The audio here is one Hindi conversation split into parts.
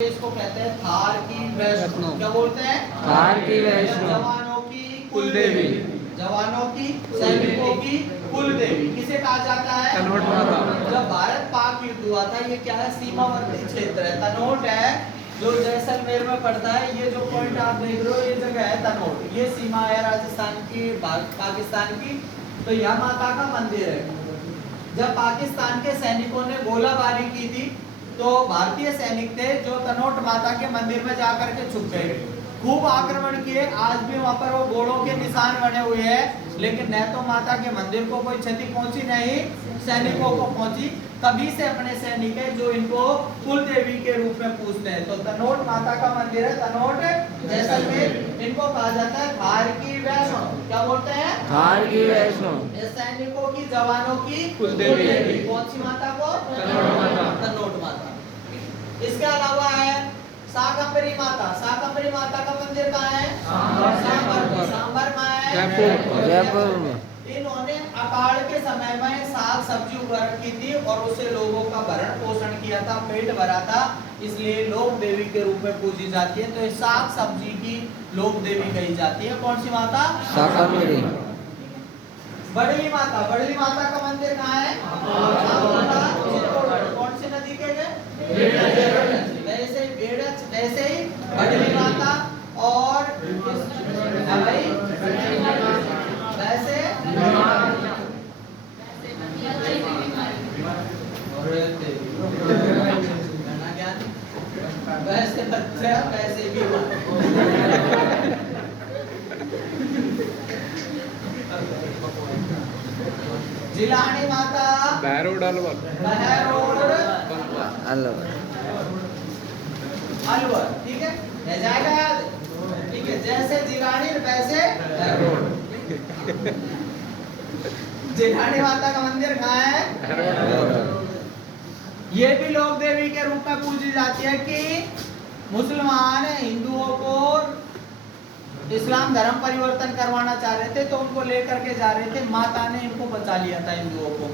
इसको कहते हैं थार की वैष्णो। क्या बोलते हैं? थार की वैष्णो। जवानों की कुल देवी, जवानों की, सैनिकों की कुल देवी। किसे कहा जाता है? तनोट माता। जब भारत पाक युद्ध हुआ था, ये क्या है? सीमावर्ती क्षेत्र है। तनोट है जो जैसलमेर में पड़ता है। ये जो पॉइंट आप देख रहे हो, ये जगह है तनोट। ये सीमा है राजस्थान की, पाकिस्तान की। तो यहाँ माता का मंदिर है। जब पाकिस्तान के सैनिकों ने गोलाबारी की थी, तो भारतीय सैनिक थे जो तनोट माता के मंदिर में जाकर के छुप गए, खूब आक्रमण किए। आज भी वहां पर वो घोड़ों के निशान बने हुए हैं, लेकिन न तो माता के मंदिर को कोई क्षति पहुंची, नहीं सैनिकों को पहुंची। तभी से अपने सैनिक है जो इनको कुल देवी के रूप में पूजते हैं। तो तनोट माता का मंदिर है, तनोट जैसलमेर। इनको कहा जाता है थार की वैष्णो। क्या बोलते हैं? थार की वैष्णो। सैनिकों की, जवानों की कुल देवी। कौन सी माता को? तनोट माता। तनोट माता। इसके अलावा है शाकंभरी माता। शाकंभरी माता का मंदिर कहाँ है? सांबर में है, जयपुर में। इन्होंने अकाल के समय में साग सब्जी उगा रखी थी और उससे लोगों का भरण पोषण किया था, पेट भरा था, इसलिए लोक देवी के रूप में पूजी जाती है। तो इस साग सब्जी की लोक देवी कही जाती है। कौन सी माता? शाकंभरी। बड़ली माता। बड़ली माता का मंदिर कहाँ है? कौन सी नदी के? वैसे ही बेड़च, वैसे ही बड़ली माता। और भाई वैसे वैसे बच्चा वैसे भी जिलानी माता। बहरोड अलवर। बहरोड अलवर। अलवर। ठीक है, रह जाएगा याद? ठीक है, जैसे जिलानी वैसे बहरोड। जिलानी माता का मंदिर कहाँ है? ये भी लोक देवी के रूप में पूजी जाती है कि मुसलमान हिंदुओं को इस्लाम धर्म परिवर्तन करवाना चाह रहे थे, तो उनको लेकर के जा रहे थे। माता ने इनको बचा लिया था, हिंदुओं को।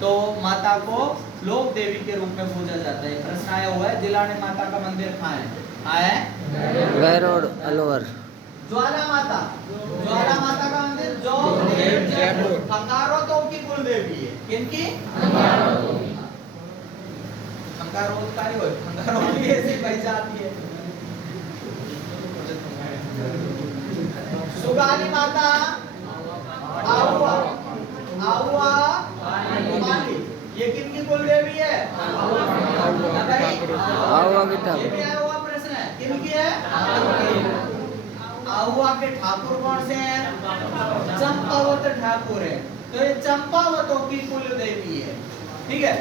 तो माता को लोक देवी के रूप में पूजा जाता है। प्रश्न आया हुआ है, जिलानी माता का मंदिर कहाँ है? आया बहरोड अलवर। ज्वाला माता। ज्वाला माता का मंदिर जो जयपुर। अंगारों की कुल देवी है। किनकी? अंगारों ऐसी कही जाती है। सुगाली माता। आहुआ। आहुआ माली। ये किनकी कुल देवी है? आहुआ की ठाकुर। ये भी आया हुआ प्रश्न है, किनकी है? आहुआ के ठाकुर कौन से हैं? चंपावत ठाकुर है। तो ये चंपावतों की कुल देवी है। ठीक है,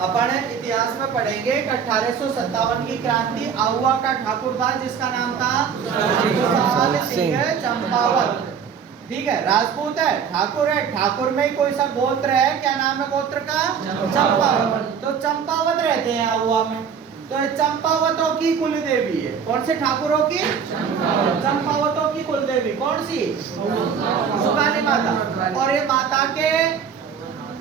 अपन इतिहास में पढ़ेंगे कि 1857 की क्रांति आहुआ का ठाकुर था, जिसका नाम था सिंह चंपावत। ठीक है, राजपूत है, ठाकुर है। ठाकुर में ही कोई सा गोत्र है, क्या नाम है गोत्र का? चंपावत। तो चंपावत रहते हैं आहुआ में। तो चंपावतों की कुल देवी है। कौन से ठाकुरों की? चंपावतों की कुल देवी कौन सी? सुगाली माता। और ये माता के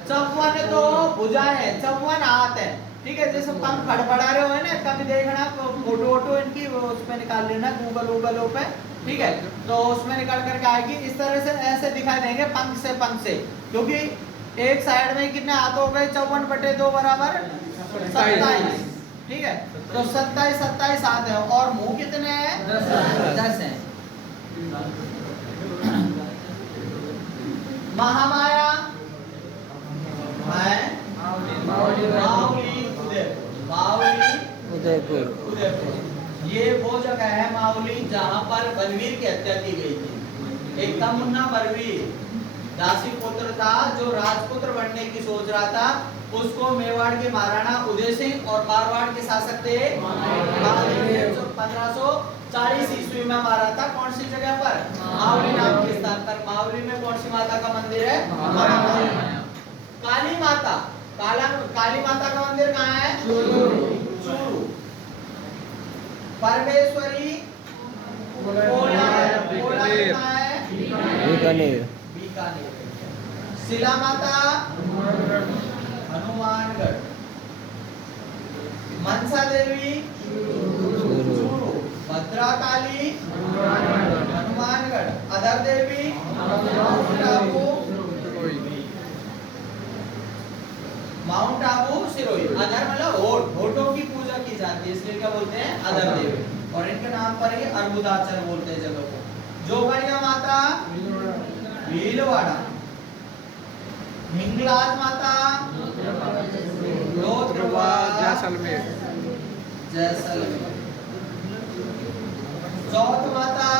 54 तो भुजाएं हैं, 54 हाथ है। ठीक है, जैसे पंख फड़फड़ा रहे हो ना, कभी देखना फोटो वोटो इनकी उसमें निकाल लेना गूगल पे। ठीक है, तो उसमें निकाल करके आएगी। इस तरह से ऐसे दिखाई देंगे पंख से, क्योंकि एक साइड में कितने हाथ हो गए? 54/2 बराबर 27। ठीक है, तो 27 हाथ है। और मुंह कितने हैं? 10 है। महामाया उदयपुर। ये वो जगह है मावली जहाँ पर बलवीर की हत्या की गई थी। एक था मुन्ना बलवीर, दासी पुत्र था जो राजपुत्र बनने की सोच रहा था। उसको मेवाड़ के महाराणा उदय सिंह और मारवाड़ के शासक थे 1540 ईस्वी में मारा था। कौन सी जगह पर? मावली नाम के स्थान पर। मावली में कौन सी माता का मंदिर है? काली माता। काली माता का मंदिर कहाँ है? चूरू। परमेश्वरी कहाँ है? बीकानेर। शिला माता हनुमानगढ़। मनसा देवी महाकाली हनुमानगढ़, अदर देवी माउंट आबू सिरोही। अदर मतलब होठों की पूजा की जाती है, इसलिए क्या बोलते हैं अदर देवी। और इनके नाम पर ही अर्बुदाचल बोलते हैं जगह को। जोगड़िया माता भीलवाड़ा, हिंगलाज माता जैसलमेर, चौथ माता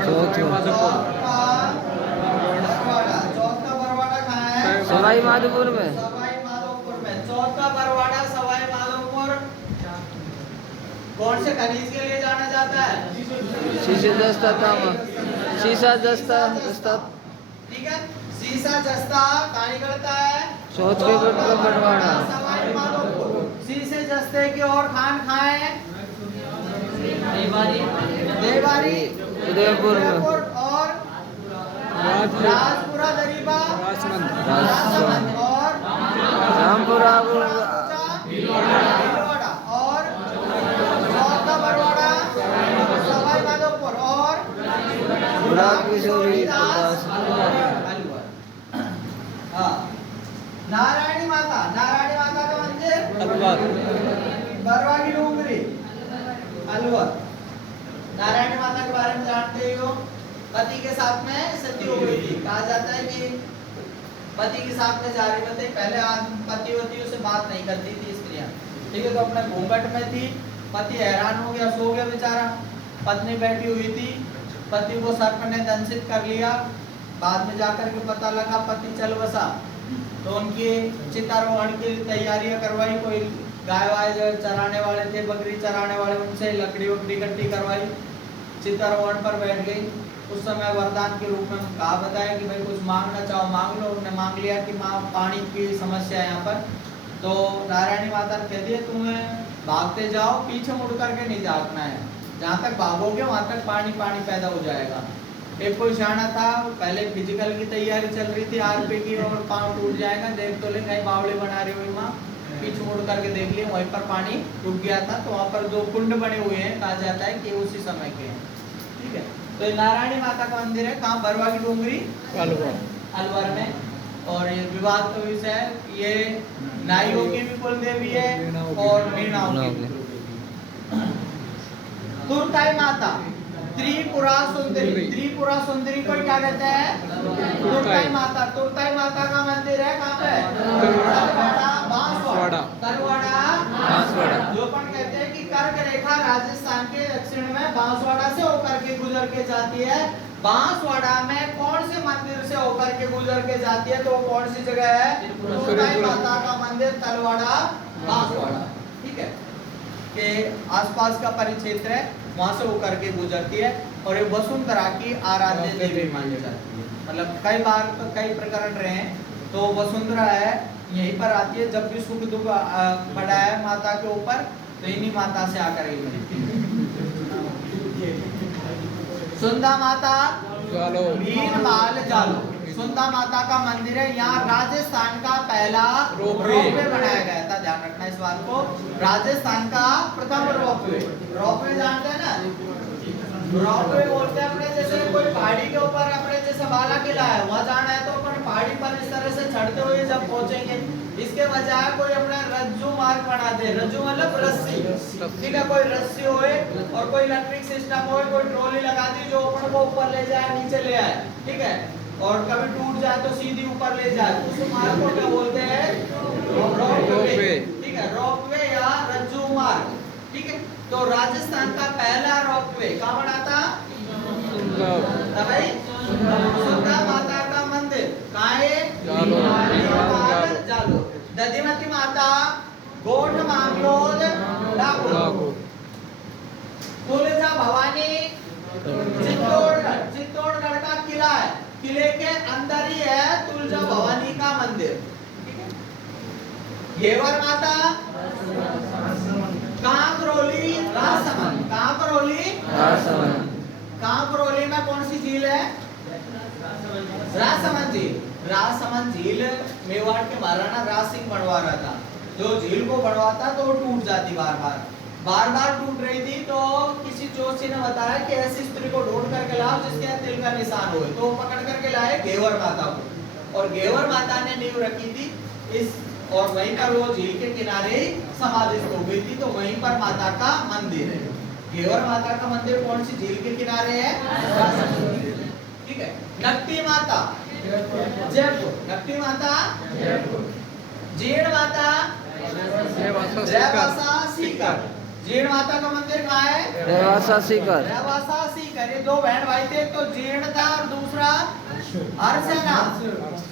चौथ का बरवाड़ा कहाँ है? सवाई माधोपुर में। सवाई माधोपुर में। चौथ का बरवाड़ा सवाई माधोपुर कौन से खनिज के लिए जाना जाता है? शीशा जस्ता तांबा, शीशा जस्ता जस्ता, ठीक है। शीशा जस्ता कहाँ निकलता है? चौथ के बरवाड़ा सवाई माधोपुर। शीशे जस्ते की और खान खाए देवारी उदयपुर में और राजपुरा दरीबा राजसमंद और रामपुरा भीलवाड़ा और चौथा बरवाड़ा सवाई माधोपुर और किशोरी हाँ। नारायणी माता का मंदिर बरवा की डूंगरी अलवर। नारायणी माता के बारे में जानते ही हो, पति के साथ में सती हो गई थी। कहा जाता है कि पति के साथ में जा रही थी, पहले पति होती उसे बात नहीं करती थी स्त्रियां, ठीक है। तो अपने घूंघट में थी, पति हैरान हो गया, सो गया बेचारा, पत्नी बैठी हुई थी, पति को सर्प ने दंशित कर लिया। बाद में जाकर के पता लगा पति चल बसा, तो उनकी चितारोहण की तैयारियां करवाई। कोई गाय वाय जो चराने वाले थे, बकरी चराने वाले, उनसे लकड़ी वकड़ी इकट्ठी करवाई, चितारोहण पर बैठ गई। उस समय वरदान के रूप में कहा बताया कि भाई कुछ मांगना चाहो मांग लो। उन्होंने मांग लिया कि माँ पानी की समस्या है यहाँ पर। तो नारायणी माता ने कह दिया तुम्हें भागते जाओ, पीछे मुड़ करके नहीं जागना है, जहाँ तक भागोगे वहां तक पानी पानी पैदा हो जाएगा। एक कोई शाना था, पहले फिजिकल की तैयारी चल रही थी आरपी की, और पाँव टूट जाएगा, देख तो ले कहीं बावड़ी बना रही हुई माँ, पीछे मुड़ करके देख लिया, वहीं पर पानी रुक गया था। तो वहाँ पर जो कुंड बने हुए हैं, कहा जाता है कि उसी समय के हैं, ठीक है। तो ये नारायणी माता का मंदिर है, कहाँ? बरवा की डूंगरी अलवर में। और ये विवाद का विषय है, ये नाइयों की भी कुल देवी है और मीणाओं की भी। तुरताई माता त्रिपुरा सुंदरी, त्रिपुरा सुंदरी को क्या कहते हैं? तुरताई माता। तुरताई माता का मंदिर है कहाँ पे? बांसवाड़ा, जो अपन कहते हैं कि कर्क रेखा राजस्थान के दक्षिण में बांसवाड़ा से होकर के गुजर के जाती है। बांसवाड़ा में कौन से मंदिर से होकर के गुजर के जाती है? तो कौन सी जगह है? तुरताई माता का मंदिर, तलवाड़ा, बांसवाड़ा, ठीक है, के आसपास का परिक्षेत्र है, वहां से होकर के गुजरती है। और ये वसुंधरा की आराध्य देवी मानी जाती है। मतलब कई बार कई प्रकरण रहे हैं, तो वसुंधरा है यहीं पर आती है। जब भी सुख दुख पड़ा है माता के ऊपर, तो इन्हीं माता से आकर ही मिलती है। सुंदा माता भीनमाल जालो, सुंदा माता का मंदिर है। यहाँ राजस्थान का पहला रोपवे बनाया गया था, ध्यान रखना इस बात को। राजस्थान का प्रथम रोपवे जानते हैं ना? रोपवे बोलते हैं अपने जैसे कोई पहाड़ी के ऊपर, अपने जैसे बाला किला है, वहाँ जाना है तो अपन पहाड़ी पर इस तरह से चढ़ते हुए जब पहुंचेंगे, इसके बजाय कोई अपना रज्जू मार्ग बना दे। रज्जू मतलब रस्सी, ठीक है, कोई रस्सी होए और कोई इलेक्ट्रिक सिस्टम होए, कोई ट्रॉली लगा दी जो अपन को ऊपर ले जाए, नीचे ले आए, ठीक है, और कभी टूट जाए तो सीधी ऊपर ले जाए, उस मार्ग को क्या बोलते हैं? रोपवे, ठीक है, रोपवे या रज्जू मार्ग, ठीक है। तो राजस्थान का पहला रोपवे कहाँ बना था? भाई सुंदा माता का मंदिर कहाँ है? जालो। दधिमती माता गोठ मांगलोद लागू। तुलजा भवानी चित्तौड़गढ़ का किला है, किले के अंदर ही है तुलजा भवानी का मंदिर, ठीक है। घेवर माता कांकरोली राजसमंद, कांकरोली में कौन सी झील है? राजसमंद झील। राजसमंद झील मेवाड़ के महाराणा राज सिंह बनवा रहा था, जो झील को बनवाता तो वो टूट जाती बार बार, बार बार टूट रही थी, तो किसी जोशी ने बताया कि ऐसी स्त्री को ढूंढ करके लाओ जिसके यहाँ तिल का निशान हो। तो पकड़ करके लाए घेवर माता को, और घेवर माता ने नींव रखी थी इस, और वहीं पर वो झील के किनारे ही समाधिस्थ हो गई थी। तो वहीं पर माता का मंदिर है। घेवर माता का मंदिर कौन सी झील के किनारे है? ठीक है। नकटी माता जयपुर, नकटी माता जीर्ण माता रेवासा सीकर। जीर्ण माता का मंदिर कहाँ है? रेवासा सीकर। रेवासा सीकर। ये दो बहन भाई थे, एक तो जीर्ण था और दूसरा हर्षनाथ।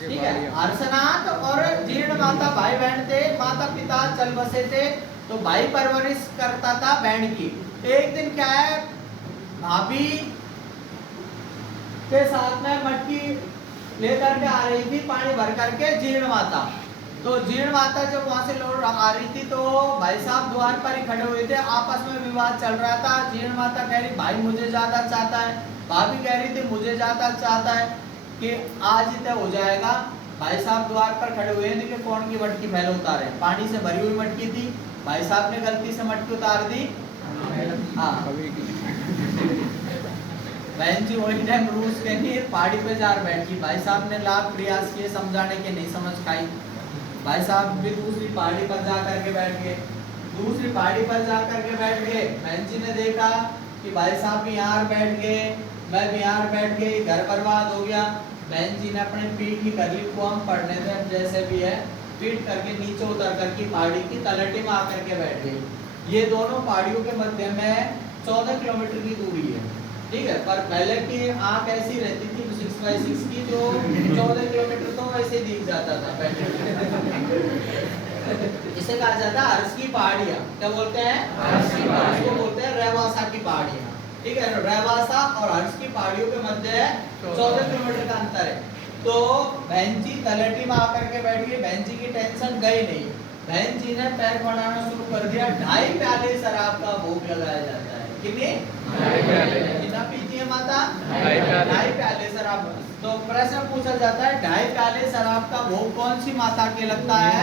ठीक है, हर्षनाथ और जीर्ण माता भाई बहन थे। माता पिता चल बसे थे, तो भाई परवरिश करता था बहन की। एक दिन क्या है, भाभी के साथ में मटकी लेकर के आ रही थी पानी भर करके जीर्ण माता। तो जीर्ण माता जब वहां से लौट आ रही थी, तो भाई साहब द्वार पर ही खड़े हुए थे, आपस में विवाद चल रहा था। जीर्ण माता कह रही भाई मुझे ज्यादा चाहता है, भाभी कह रही थी मुझे ज्यादा चाहता है कि आज ही तय हो जाएगा। भाई साहब द्वार पर खड़े हुए थे कि कौन की मटकी पहले उतारे। पानी से भरी हुई मटकी थी, भाई साहब ने गलती से मटकी उतार दी। हाँ, बहन जी वही टाइम रूस के लिए पहाड़ी पे जा बैठी। भाई साहब ने लाख प्रयास किए समझाने के, नहीं समझ खाई। भाई साहब भी दूसरी पहाड़ी पर जा करके बैठ गए। दूसरी पहाड़ी पर जा करके बैठ गए। बहन जी ने देखा कि भाई साहब भी यहाँ बैठ गए, मैं भी यहाँ बैठ गई, घर बर्बाद हो गया। बहन जी ने अपने पीठ की कर ली, को हम पढ़ने थे जैसे भी है, पीठ करके नीचे उतर करके पहाड़ी की तलहटी में आकर के बैठ गई। ये दोनों पहाड़ियों के मध्य में 14 किलोमीटर की दूरी है। ठीक है, पर पहले की आँख ऐसी रहती थी 6x6 की, जो 14 किलोमीटर तो ऐसे दिख जाता था बैठे। इसे कहा जाता है हर्ष की पहाड़ियाँ। क्या बोलते हैं? हर्ष की पहाड़ियाँ। इसको बोलते हैं रेवासा की पहाड़ियाँ। ठीक है, रेवासा और हर्ष की पहाड़ियों के मध्य 14 किलोमीटर का अंतर है। तो बहन जी तलहटी में आकर के बैठ गई। बहन जी की टेंशन गई नहीं। बहन जी ने पैर बढ़ाना शुरू कर दिया। 2.5 प्याले शराब का भोग लगाया जाता है। कितने? 2.5 प्याले। कितना पीती है माता? 2.5 प्याले शराब। तो प्रश्न पूछा जाता है 2.5 प्याले शराब का भोग कौन सी माता के लगता है?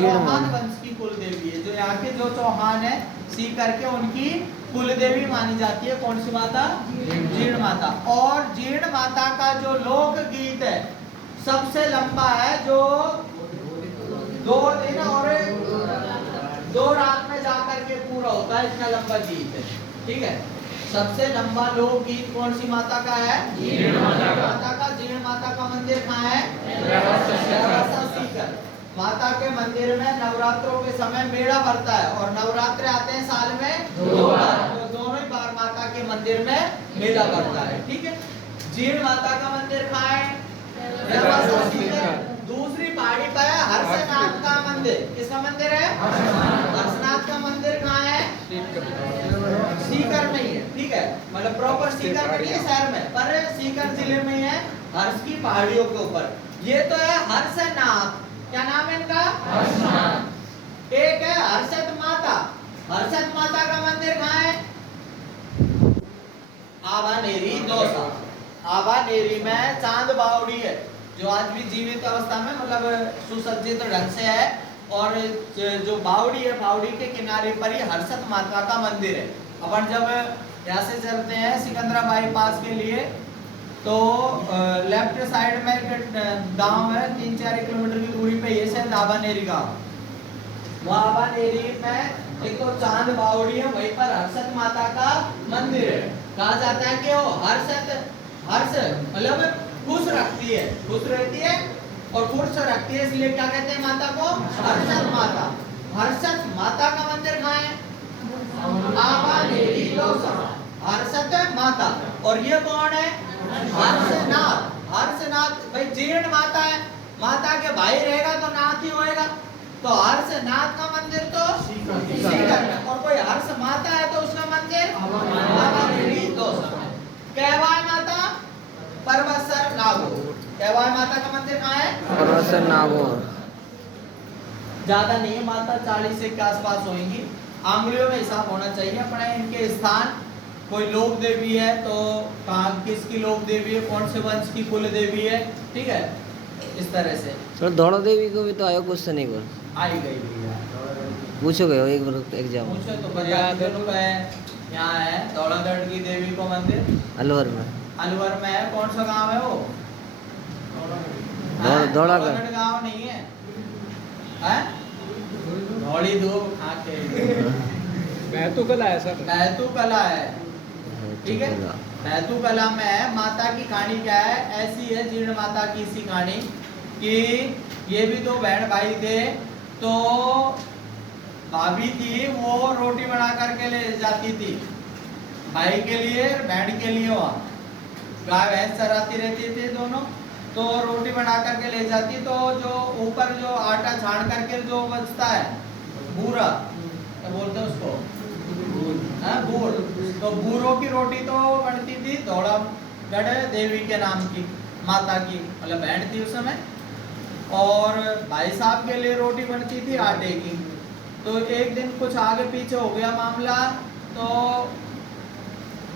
चौहान वंश की कुल देवी है। जो यहाँ के जो चौहान है सीकर के, उनकी कुल देवी मानी जाती है। कौन सी माता? जीर्ण माता। और जीर्ण माता का जो लोक गीत है सबसे लंबा है, जो 2 दिन और 2 रात में जाकर के पूरा होता है। इतना लंबा गीत है। ठीक है, सबसे लंबा लोक गीत कौन सी माता का है? जीर्ण माता का। जीर्ण माता का मंदिर कहाँ है? रेवासा सीकर। माता के मंदिर में नवरात्रों के समय मेला भरता है, और नवरात्रे आते हैं साल में 2 बार। तो दोनों ही बार माता के मंदिर में मेला भरता है। ठीक है, जीर्ण माता का मंदिर कहाँ है? रेवासा सीकर। दूसरी पहाड़ी पर है हर्षनाथ का मंदिर। किसका मंदिर है? हर्षनाथ का मंदिर कहाँ है? सीकर में ही है। ठीक है, मतलब प्रॉपर सीकर में नहीं है शहर में, पर सीकर जिले में है, हर्ष की पहाड़ियों के ऊपर। ये तो है हर्षनाथ। क्या नाम है इनका? हर्षनाथ। एक है हर्षद माता। हर्षद माता का मंदिर कहाँ है? आभानेरी दौसा। आभानेरी में चांद बावड़ी है, जो आज भी जीवित अवस्था में मतलब सुसज्जित ढंग से है। और जो बावड़ी है, बावड़ी के किनारे पर ही हर्षद माता का मंदिर है। अपन जब यहाँ से चलते हैं सिकंदरा बाईपास के लिए, तो लेफ्ट साइड में एक गांव है 3-4 किलोमीटर की दूरी पे, ये से आभानेरी गांव। वहाँ आभानेरी में एक तो चांद बावड़ी है, वहीं पर हर्षद माता का मंदिर है। कहा जाता है कि वो हर्ष मतलब खुश रखती है, खुश रहती है और खुश रखती है, इसलिए क्या कहते हैं माता को? हर्षद माता। हर्षद माता का मंदिर कहाँ है? आभानेरी दौसा। हर्षद माता। और ये कौन है? हर्षनाथ। हर्षनाथ भाई जीर्ण माता है, माता के भाई रहेगा तो नाथ ही होएगा। तो हर्षनाथ का मंदिर तो सीकर में, और कोई हर्ष माता है तो उसका मंदिर आभानेरी दौसा में। कहवाय माता परबतसर नागौर। कहवाय माता का मंदिर कहाँ है? परबतसर नागौर। ज्यादा नहीं है माता, 40 के आसपास होंगी। आंगुलियों में हिसाब होना चाहिए अपने इनके स्थान। कोई लोक देवी है तो कहाँ किसकी लोक देवी है, कौन से वंश की कुल देवी है। ठीक है, इस तरह से। सर धौड़ा देवी को भी तो आयो क्वेश्चन एक बार आई गई भैया। पूछो गए हो एक बार एग्जाम पूछो तो बता दो है। यहाँ है धौलागढ़ की देवी को मंदिर अलवर में अलवर में है। कौन सा गांव है वो? धौलागढ़ गांव नहीं है, हैं? धौली धूप खा के बैतू कला है सर। बैतू कला है, ठीक है। बैतू कला में है। माता की कहानी क्या है? ऐसी है जीर्ण माता की सी कहानी कि ये भी दो बहन भाई थे। तो भाभी थी वो रोटी बना करके ले जाती थी भाई के लिए बहन के लिए। वहाँ गाय भैंस चराती रहती थी दोनों। तो रोटी बना करके ले जाती। तो जो ऊपर जो आटा छान करके जो बचता है बूरा, क्या बोलते हैं उसको? बूर। तो बूरों की रोटी तो बनती थी धौलागढ़ देवी के नाम की माता की, मतलब बहन थी उस समय। और भाई साहब के लिए रोटी बनती थी आटे की। तो एक दिन कुछ आगे पीछे हो गया मामला।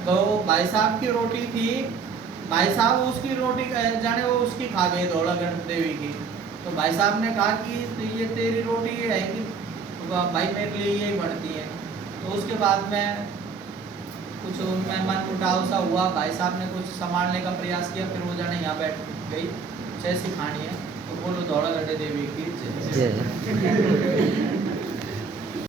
तो भाई साहब की रोटी थी, भाई साहब उसकी रोटी जाने वो उसकी खा गए धौलागढ़ देवी की। तो भाई साहब ने कहा कि तो ये तेरी रोटी है कि? तो भाई मेरे लिए यही बनती है। तो उसके बाद में कुछ उनमें मन मुटाव सा हुआ। भाई साहब ने कुछ संभालने का प्रयास किया, फिर वो जाने यहाँ बैठ गई। जैसी खानी है तो बोलो धौलागढ़ देवी की जय।